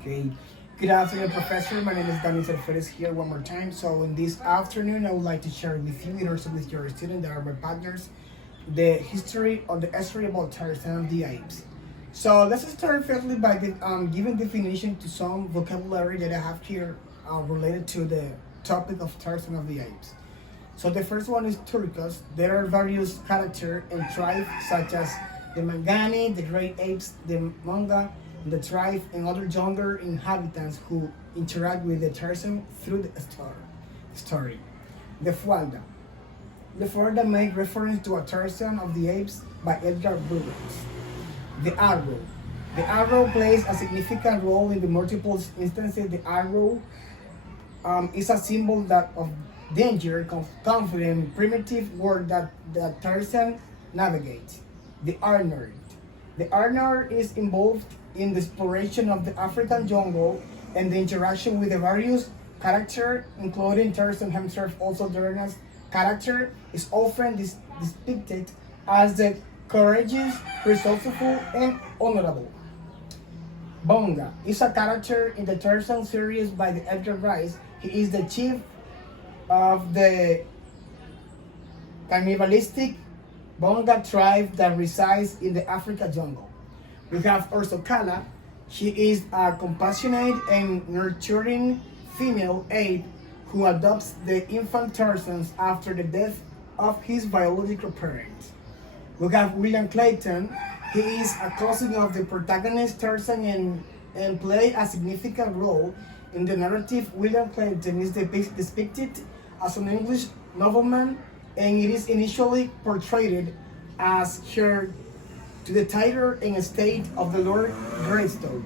Okay. Good afternoon, Professor. My name is Daniel Ferez here one more time. So in this afternoon, I would like to share with you and also with your students that are my partners the history about Tarzan of the Apes. So let's start firstly by giving definition to some vocabulary that I have here related to the topic of Tarzan of the Apes. So the first one is Turcos. There are various characters and tribes such as the Mangani, the great apes, the Manga, the tribe, and other younger inhabitants who interact with the Tarzan through the story. The Fualda. The Fualda make reference to a Tarzan of the Apes by Edgar Burroughs. The Arrow. The arrow plays a significant role in the multiple instances. The arrow is a symbol that of danger, confident, primitive world that Tarzan navigates. The Arnold. The Arnold is involved in the exploration of the African jungle and the interaction with the various characters, including Tarzan himself, also Dorna's character, is often depicted as the courageous, resourceful, and honorable. Bonga is a character in the Tarzan series by the Edgar Rice. He is the chief of the cannibalistic Bonga tribe that resides in the Africa jungle. We have also Kala. She is a compassionate and nurturing female ape who adopts the infant Tarzan after the death of his biological parents. We have William Clayton. He is a cousin of the protagonist Tarzan and play a significant role in the narrative. William Clayton is depicted as an English nobleman, and it is initially portrayed as heir to the title and estate of the Lord Greystoke.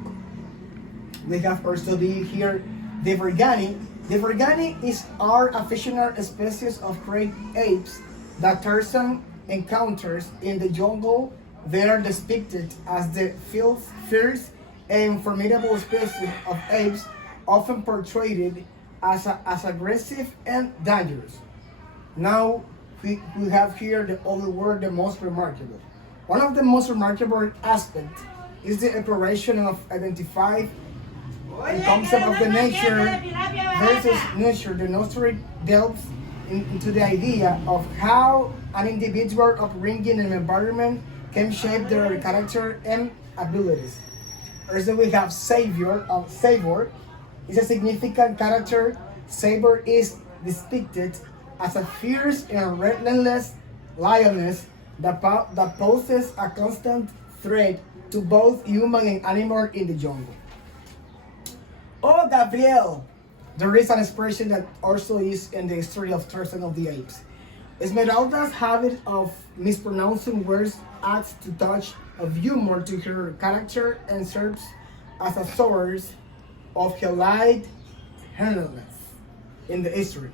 We have also here the Vergani. The Vergani are a fictional species of great apes that Tarzan encounters in the jungle. They are depicted as the fierce and formidable species of apes, often portrayed as aggressive and dangerous. Now we have here the other word, the most remarkable. One of the most remarkable aspects is the exploration of identify the concept of the nature versus nurture. The nurture delves into the idea of how an individual upbringing and environment can shape their character and abilities. Also, we have Savior. Savior is a significant character. Saber is depicted as a fierce and relentless lioness that poses a constant threat to both human and animal in the jungle. Oh, Gabriel! There is an expression that also is in the history of Tarzan of the Apes. Esmeralda's habit of mispronouncing words adds to touch of humor to her character and serves as a source of highlight handedness in the history.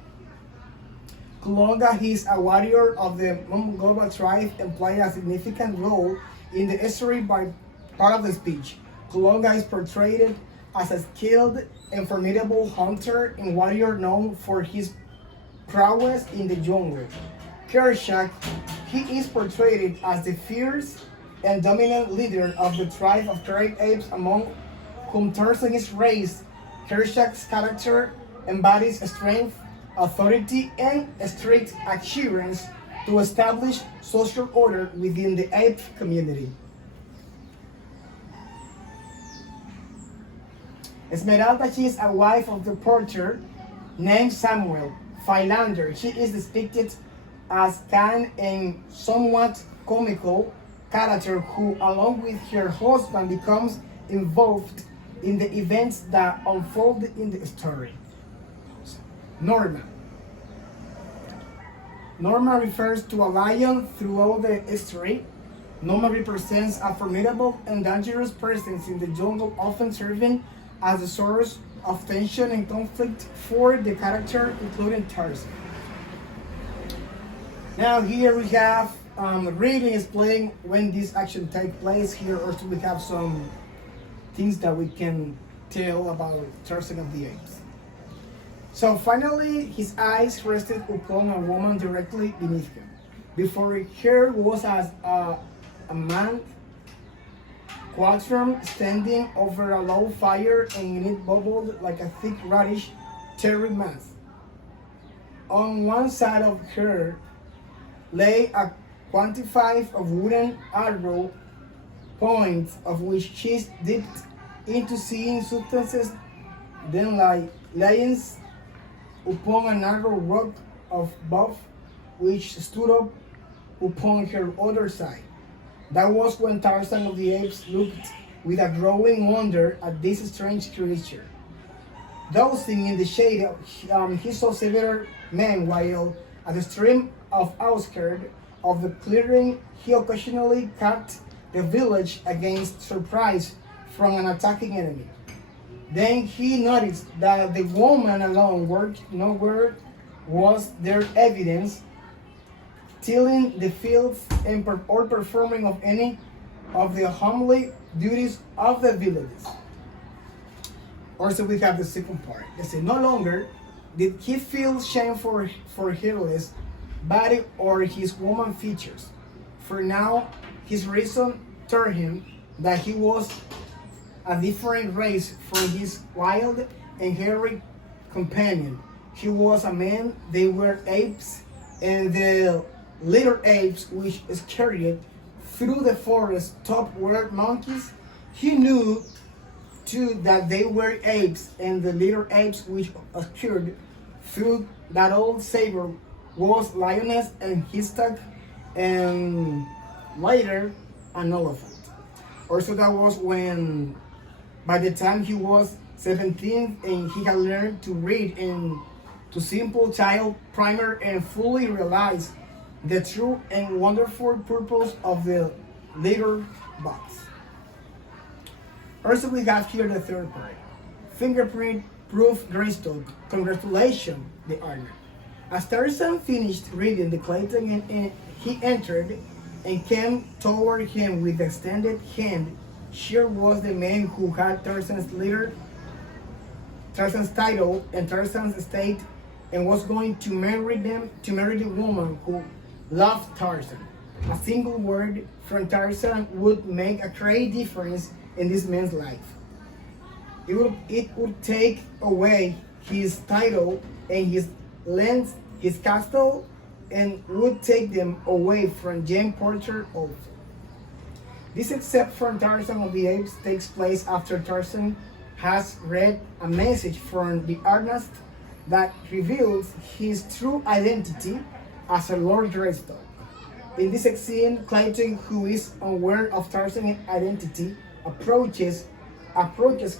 Kulonga is a warrior of the Mongolian tribe and plays a significant role in the history by part of the speech. Kulonga is portrayed as a skilled and formidable hunter and warrior known for his prowess in the jungle. Kershak, he is portrayed as the fierce and dominant leader of the tribe of great apes among whom Tarzan is raised. Kershak's character embodies strength, authority, and strict adherence to establish social order within the ape community. Esmeralda, she is a wife of the porter named Samuel Philander. She is depicted as kind and somewhat comical character who, along with her husband, becomes involved in the events that unfold in the story. Norma. Norma refers to a lion throughout the history. Norma represents a formidable and dangerous presence in the jungle, often serving as a source of tension and conflict for the character, including Tarzan. Now here we have reading explaining when this action takes place. Here also we have some things that we can tell about Tarzan of the Apes. So finally, his eyes rested upon a woman directly beneath him. Before her was a man platform standing over a low fire, and it bubbled like a thick reddish terry mass. On one side of her lay a quantity of wooden arrow points, of which she dipped into seeing substances, then lions upon a narrow rock of buff which stood up upon her other side. That was when Tarzan of the Apes looked with a growing wonder at this strange creature. Dozing in the shade, he saw several men, while at the stream of outskirt of the clearing, he occasionally cut the village against surprise from an attacking enemy. Then he noticed that the woman alone worked nowhere was there evidence, tilling the fields or performing of any of the homely duties of the villages. Also, we have the second part. They say, no longer did he feel shame for hairless body or his woman features, for now his reason told him that he was a different race from his wild and hairy companion. He was a man, they were apes, and the little apes which scurried through the forest top were monkeys. He knew too that they were apes, and the little apes which scurried through that old saber was lioness and histag, and later an elephant. Also, that was when, by the time he was 17 and he had learned to read and to simple child primer and fully realized the true and wonderful purpose of the little box. Also, we have here the third part. Fingerprint proof Greystoke. Congratulations, the owner. As Tarzan finished reading the Clayton, and he entered and came toward him with extended hand. Here was the man who had Tarzan's title and Tarzan's estate, and was going to marry the woman who loved Tarzan. A single word from Tarzan would make a great difference in this man's life. It would take away his title and his lands, his castle, and would take them away from Jane Porter also. This, except from Tarzan of the Apes, takes place after Tarzan has read a message from the artist that reveals his true identity as a Lord Greystoke. In this scene, Clayton, who is unaware of Tarzan's identity, approaches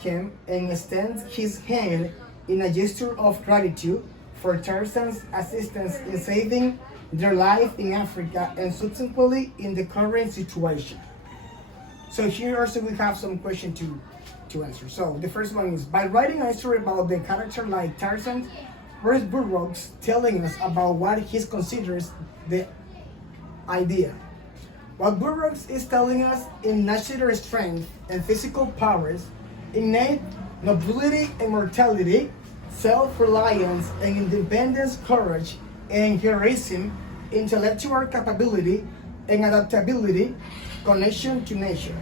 him and extends his hand in a gesture of gratitude for Tarzan's assistance in saving their life in Africa and subsequently in the current situation. So here also we have some questions to answer. So the first one is, by writing a story about the character like Tarzan, where is Burroughs telling us about what he considers the idea? What Burroughs is telling us in natural strength and physical powers, innate nobility and mortality, self-reliance and independence, courage and heroism, intellectual capability and adaptability, connection to nature.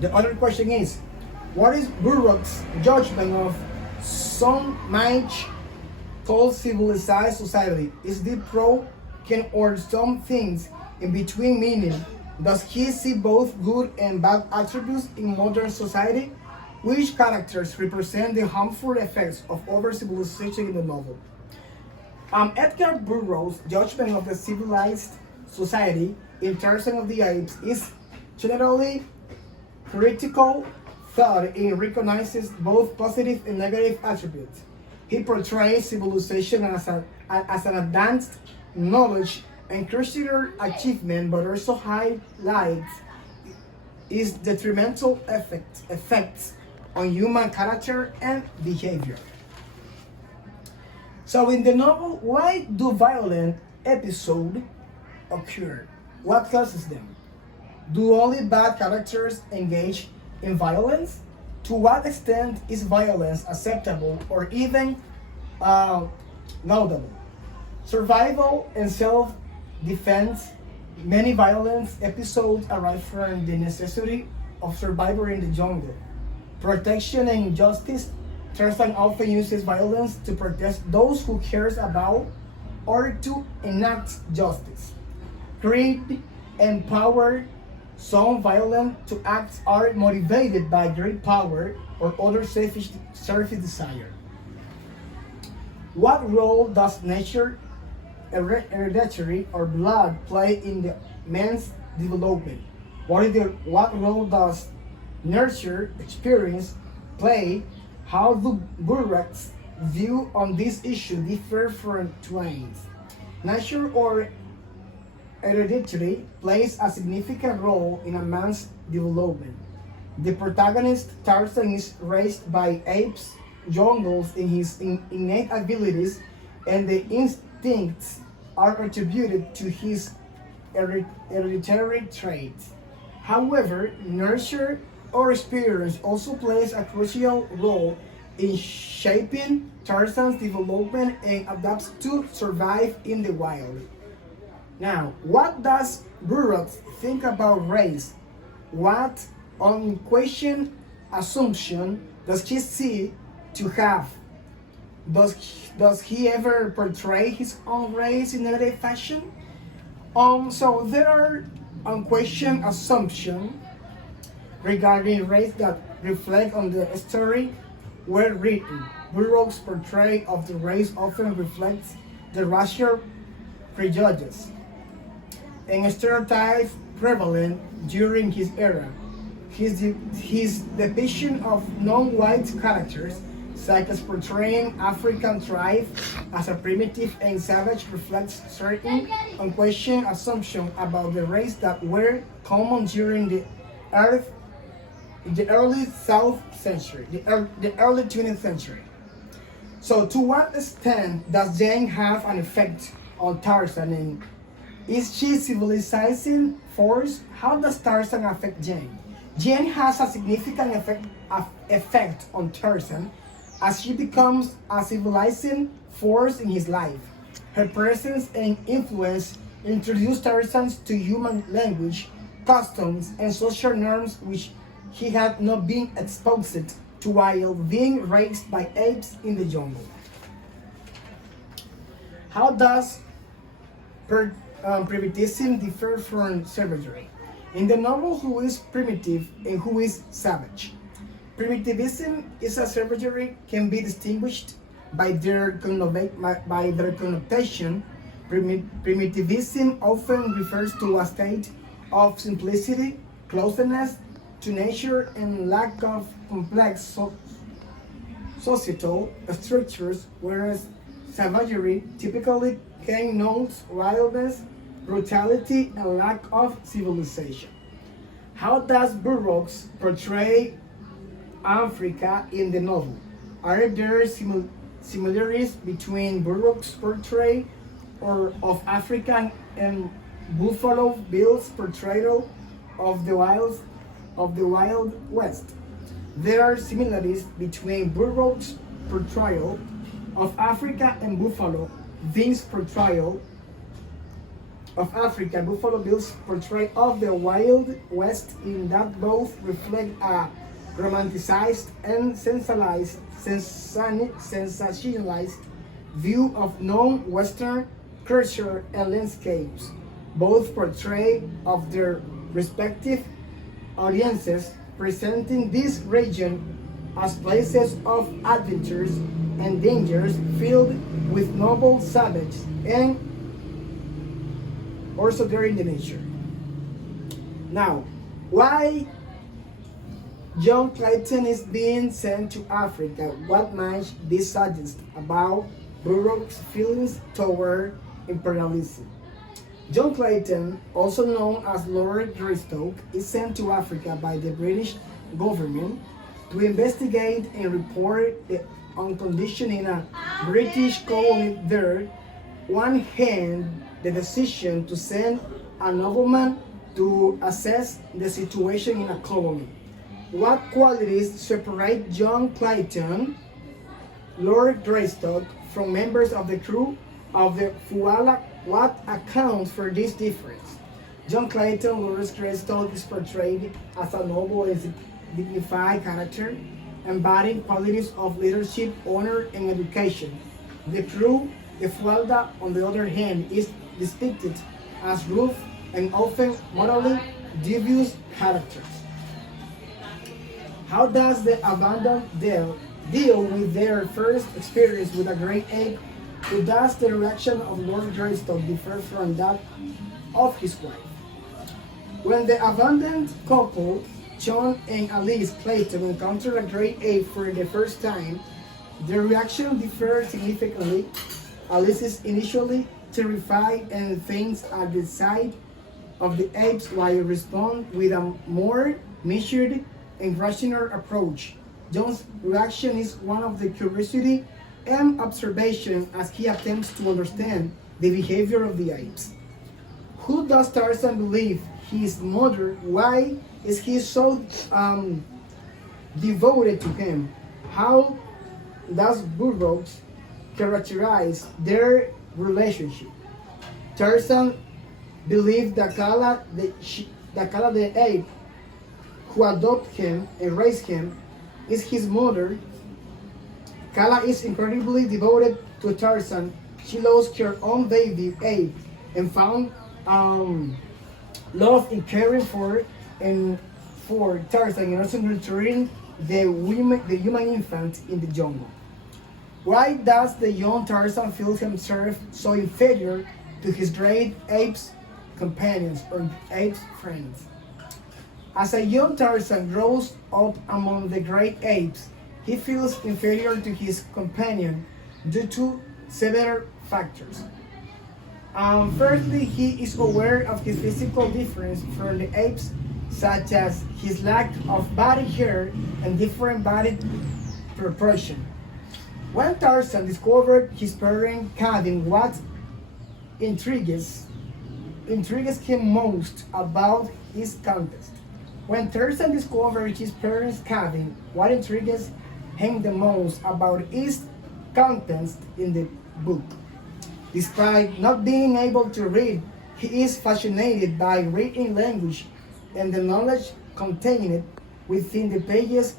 The other question is, what is Burroughs' judgment of some might call civilized society? Is it broken or some things in between meaning? Does he see both good and bad attributes in modern society? Which characters represent the harmful effects of over-civilization in the novel? Edgar Burroughs' judgment of the civilized society in Tarzan of the Apes is generally critical thought. It recognizes both positive and negative attributes. He portrays civilization as an advanced knowledge and cultural achievement, but also highlights its detrimental effects on human character and behavior. So in the novel, why do violent episodes occur? What causes them? Do only bad characters engage in violence? To what extent is violence acceptable or even laudable? Survival and self-defense. Many violence episodes arise from the necessity of survivor in the jungle. Protection and justice. Tarzan often uses violence to protect those who cares about or to enact justice. Greed and power. Some violent to acts are motivated by great power or other selfish desire. What role does nature, hereditary, or blood play in the man's development? What role does nurture, experience, play? How do Burrat's view on this issue differ from Twain's? Nature or hereditary plays a significant role in a man's development. The protagonist, Tarzan, is raised by apes, jungles in his innate abilities, and the instincts are attributed to his hereditary traits. However, nurture or experience also plays a crucial role in shaping Tarzan's development and adapts to survive in the wild. Now, what does Burroughs think about race? What unquestioned assumption does he see to have? Does he ever portray his own race in any fashion? So there are unquestioned assumptions regarding race that reflect on the story were written. Burroughs' portrayal of the race often reflects the racial prejudice and stereotypes prevalent during his era. His depiction of non-white characters, such as portraying African tribe as a primitive and savage, reflects certain unquestioned assumptions about the race that were common during the early the early 20th century. So, to what extent does Jane have an effect on Tarzan, and is she civilizing force? How does Tarzan affect Jane? Jane has a significant effect on Tarzan as she becomes a civilizing force in his life. Her presence and influence introduce Tarzan to human language, customs, and social norms which he had not been exposed to while being raised by apes in the jungle. How does primitivism differ from savagery? In the novel, who is primitive and who is savage? Primitivism is a savagery can be distinguished by their connotation. Primitivism often refers to a state of simplicity, closeness to nature, and lack of complex societal structures, whereas savagery typically connotes wildness, brutality, and lack of civilization. How does Burroughs portray Africa in the novel? Are there similarities between Burroughs' portrayal of Africa and Buffalo Bill's portrayal of the Wild West? There are similarities between Burroughs' portrayal of Africa and Buffalo Bill's portrayal of Africa, Buffalo Bill's portrayal of the Wild West, in that both reflect a romanticized and sensationalized view of non-Western culture and landscapes. Both portray of their respective audiences, presenting this region as places of adventures and dangers filled with noble savage and also during the nature. Now, why John Clayton is being sent to Africa? What might this suggest about Burroughs' feelings toward imperialism? John Clayton, also known as Lord Greystoke, is sent to Africa by the British government to investigate and report the condition in a British colony there. One hand, the decision to send a nobleman to assess the situation in a colony. What qualities separate John Clayton, Lord Greystoke, from members of the crew of the Fuala? What accounts for this difference? John Clayton Lewis Crystal is portrayed as a noble and dignified character, embodying qualities of leadership, honor, and education. The crew, the Fuelda, on the other hand, is depicted as rough and often morally dubious characters. How does the abandoned deal with their first experience with a great ape? Who does the reaction of Lord Greystoke differ from that of his wife? When the abandoned couple, John and Alice Clayton, encounter a great ape for the first time, their reaction differs significantly. Alice is initially terrified and faints at the sight of the apes, while respond with a more measured and rational approach. John's reaction is one of the curiosity and observation as he attempts to understand the behavior of the apes. Who does Tarzan believe his mother? Why is he so devoted to him? How does Burroughs characterize their relationship? Tarzan believed that Kala the ape who adopted him and raised him is his mother. Kala is incredibly devoted to Tarzan. She lost her own baby ape and found love in caring for Tarzan and also nurturing the human infant in the jungle. Why does the young Tarzan feel himself so inferior to his great apes companions or apes friends? As a young Tarzan grows up among the great apes, he feels inferior to his companion due to several factors. Firstly, he is aware of his physical difference from the apes, such as his lack of body hair and different body proportion. When Tarzan discovered his parent cabin, what intrigues him most about his contest. When Tarzan discovered his parents' cabin, what intrigues him the most about its contents in the book. Despite not being able to read, he is fascinated by reading language and the knowledge contained within the pages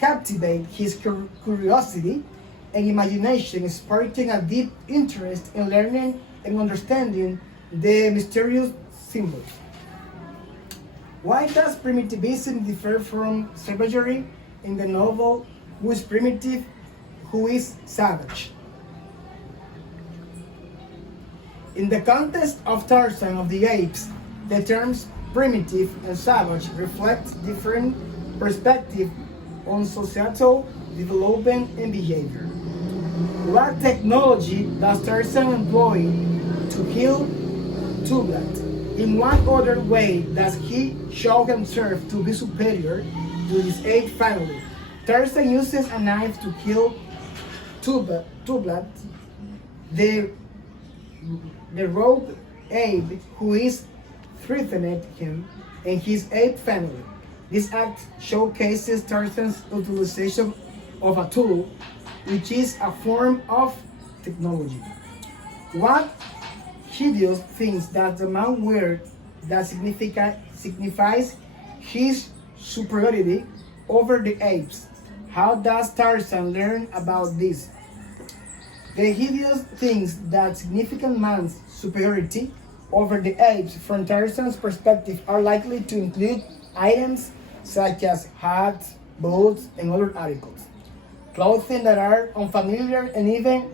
captivate his curiosity and imagination, sparking a deep interest in learning and understanding the mysterious symbols. Why does primitivism differ from savagery in the novel? Who is primitive? Who is savage? In the context of Tarzan of the Apes, the terms primitive and savage reflect different perspectives on societal development and behavior. What technology does Tarzan employ to kill Tublat? In what other way does he show himself to be superior to his ape family? Tarzan uses a knife to kill Tublat, the rogue ape who is threatening him and his ape family. This act showcases Tarzan's utilization of a tool, which is a form of technology. What hideous things that the man wears that signifies his superiority over the apes? How does Tarzan learn about this? The hideous things that significant man's superiority over the apes from Tarzan's perspective are likely to include items such as hats, boots, and other articles. Clothing that are unfamiliar and even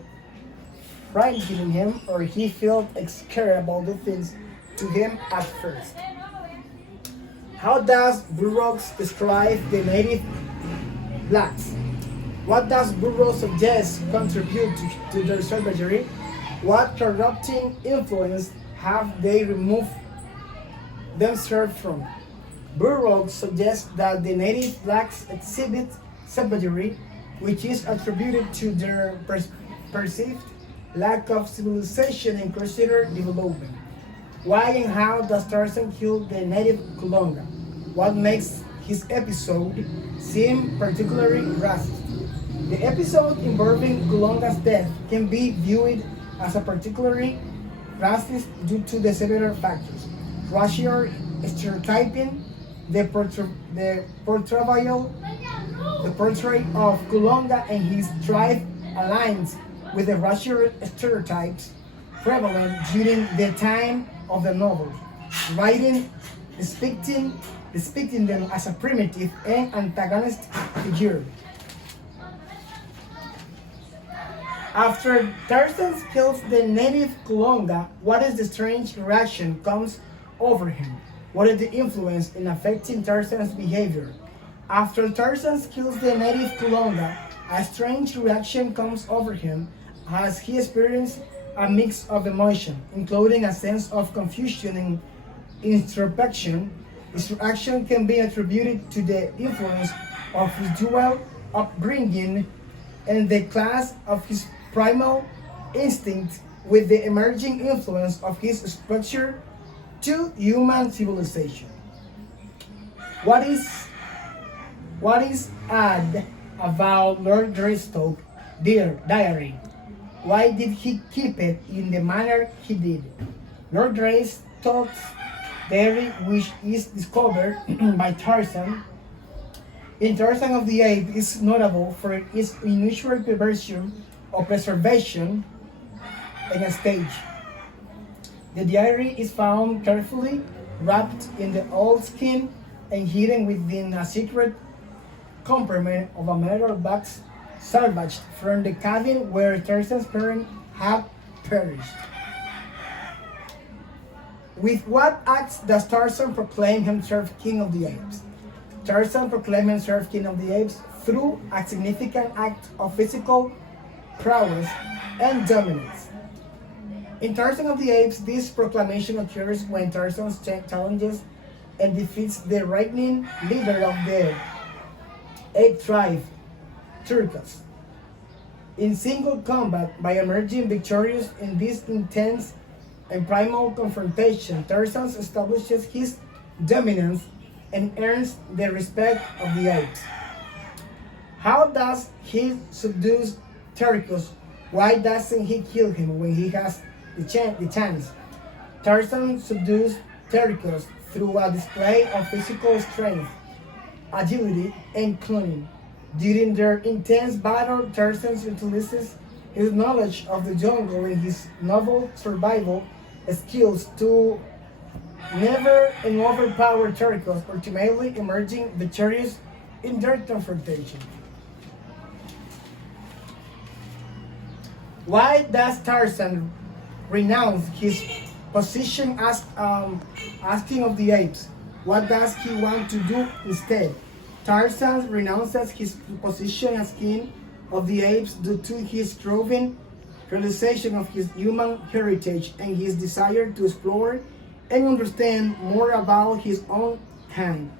frightening him, or he feels scared about the things to him at first. How does Burroughs describe the native blacks? What does Burroughs suggest contribute to their savagery? What corrupting influence have they removed themselves from? Burroughs suggests that the native blacks exhibit savagery, which is attributed to their perceived lack of civilization and cultural development. Why and how does Tarzan kill the native Kulonga? What makes his episode seem particularly racist? The episode involving Kulonga's death can be viewed as a particularly racist due to the several factors. racial stereotyping, the, portrayal the portrait of Kulonga and his tribe aligns with the racial stereotypes prevalent during the time of the novel, writing, depicting them as a primitive and antagonist figure. After Tarzan kills the native Kulonga, what is the strange reaction comes over him? What is the influence in affecting Tarzan's behavior? After Tarzan kills the native Kulonga, a strange reaction comes over him as he experiences a mix of emotion, including a sense of confusion and introspection. This reaction can be attributed to the influence of his dual upbringing and the clash of his primal instinct with the emerging influence of his structure to human civilization. What is odd about Lord Greystoke's diary? Why did he keep it in the manner he did? Lord Greystoke's diary, which is discovered by Tarzan in Tarzan of the Apes, is notable for its unusual preservation of preservation in a stage. The diary is found carefully wrapped in the old skin and hidden within a secret compartment of a metal box salvaged from the cabin where Tarzan's parents had perished. With what acts does Tarzan proclaim himself King of the Apes? Tarzan proclaimed himself King of the Apes through a significant act of physical prowess and dominance. In Tarzan of the Apes, this proclamation occurs when Tarzan challenges and defeats the reigning leader of the ape tribe, Turcos, in single combat. By emerging victorious in this intense and primal confrontation, Tarzan establishes his dominance and earns the respect of the apes. How does he subdue Turcos? Why doesn't he kill him when he has the chance? Tarzan subdues Turcos through a display of physical strength, agility, and cunning. During their intense battle, Tarzan utilizes his knowledge of the jungle and his novel survival skills to never and overpower Turcos, ultimately emerging victorious in their confrontation. Why does Tarzan renounce his position as King of the Apes? What does he want to do instead? Tarzan renounces his position as King of the Apes due to his growing realization of his human heritage and his desire to explore and understand more about his own kind.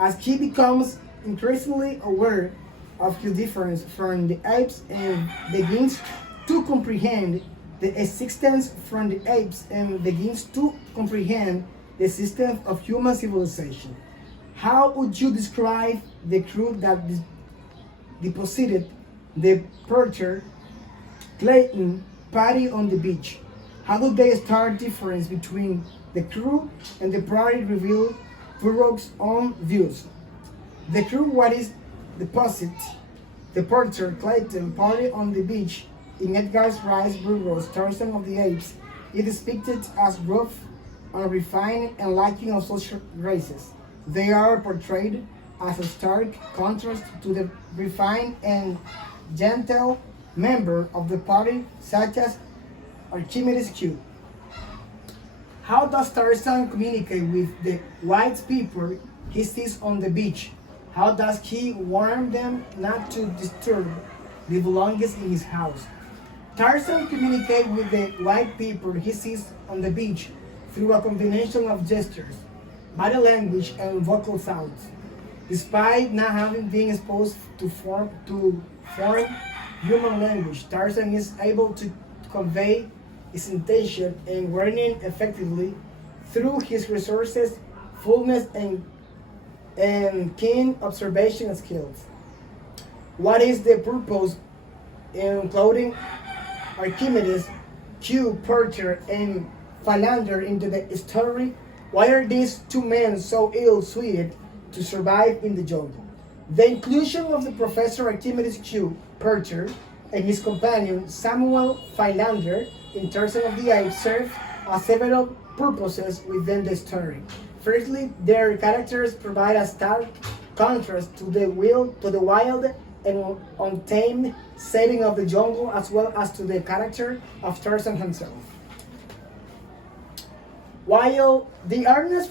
As he becomes increasingly aware of his difference from the apes and begins to comprehend the existence from the apes and begins to comprehend the existence of human civilization. How would you describe the crew that deposited the Porter, Clayton, party on the beach? How do they start difference between the crew and the party reveal Burroughs' own views? The crew, what is deposit, the Porter, Clayton, party on the beach in Edgar Rice Burroughs' Tarzan of the Apes is depicted as rough, unrefined, and lacking of social graces. They are portrayed as a stark contrast to the refined and gentle member of the party, such as Archimedes Q. How does Tarzan communicate with the white people he sees on the beach? How does he warn them not to disturb the belongings in his house? Tarzan communicates with the white people he sees on the beach through a combination of gestures, body language, and vocal sounds. Despite not having been exposed to foreign human language, Tarzan is able to convey his intention and warning effectively through his resources, fullness, and keen observation skills. What is the purpose in including Archimedes, Q, Porter, and Philander into the story? Why are these two men so ill-suited to survive in the jungle? The inclusion of the Professor Archimedes Q. Percher and his companion Samuel Philander in Tarzan of the Apes serve several purposes within the story. Firstly, their characters provide a stark contrast to the wild and untamed setting of the jungle, as well as to the character of Tarzan himself. While the artist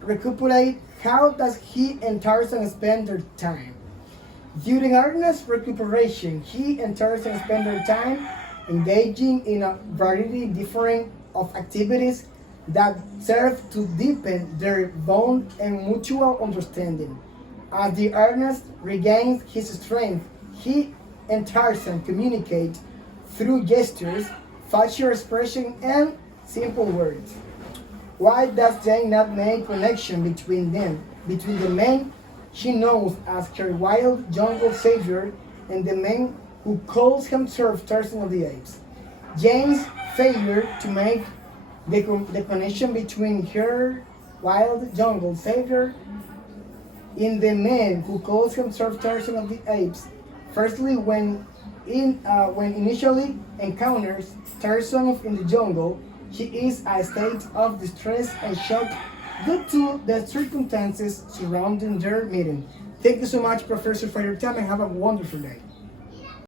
recuperate, how does he and Tarzan spend their time? During Ernest's recuperation, he and Tarzan spend their time engaging in a variety different of activities that serve to deepen their bond and mutual understanding. As the Ernest regains his strength, he and Tarzan communicate through gestures, facial expression, and simple words. Why does Jane not make connection between them, between the man she knows as her wild jungle savior and the man who calls himself Tarzan of the Apes? Jane's failure to make the connection between her wild jungle savior and the man who calls himself Tarzan of the Apes. Firstly, when initially encounters Tarzan in the jungle, she is in a state of distress and shock due to the circumstances surrounding their meeting. Thank you so much, Professor, for your time, and have a wonderful day.